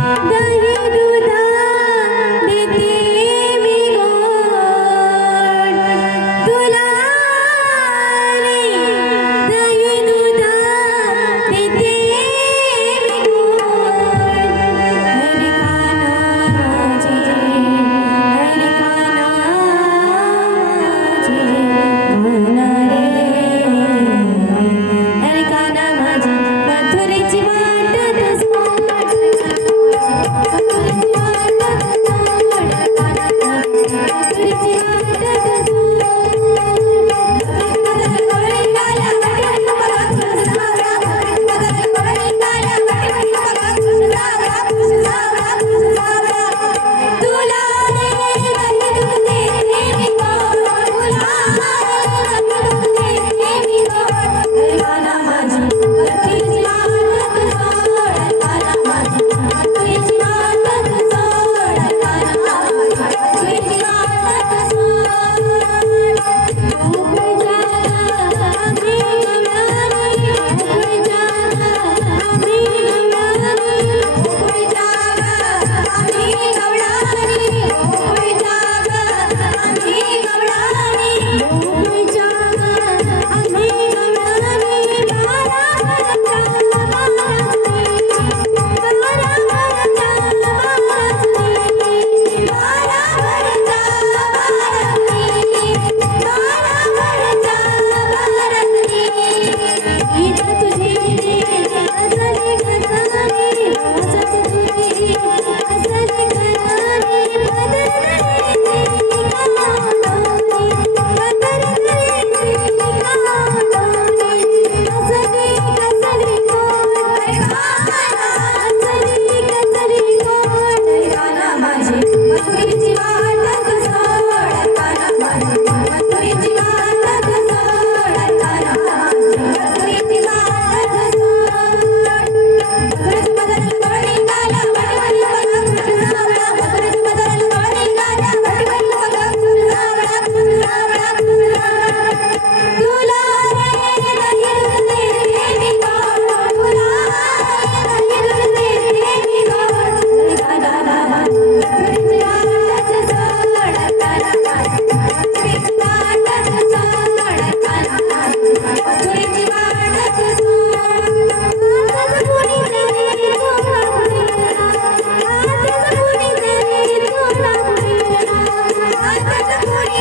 दही दूधा देती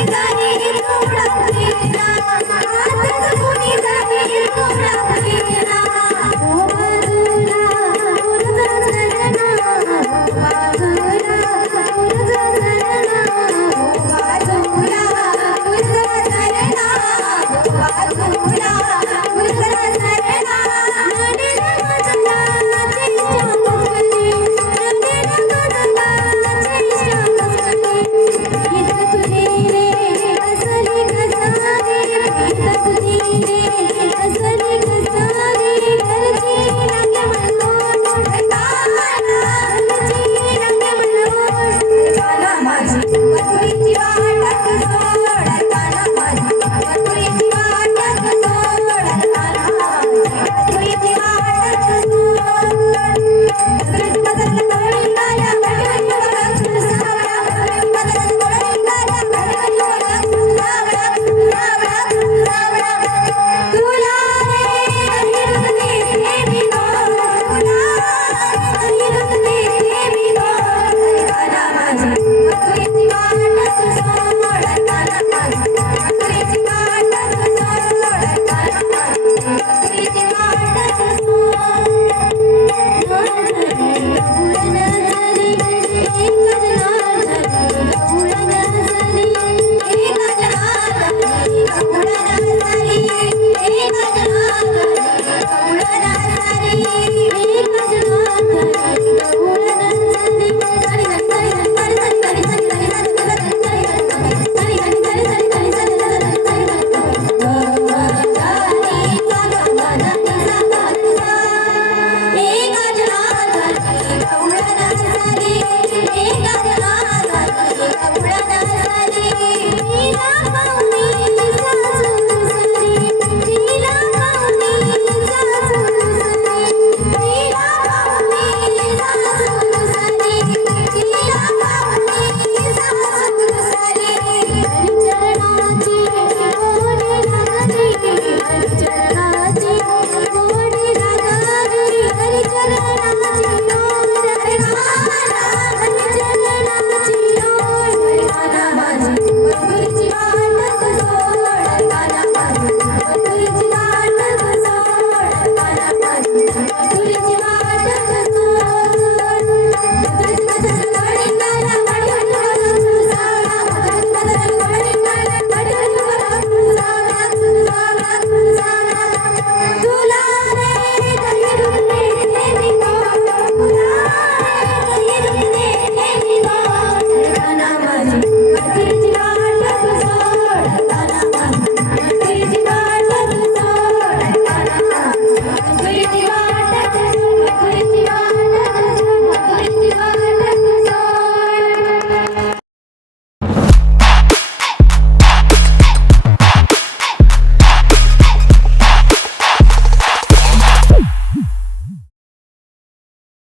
Bye.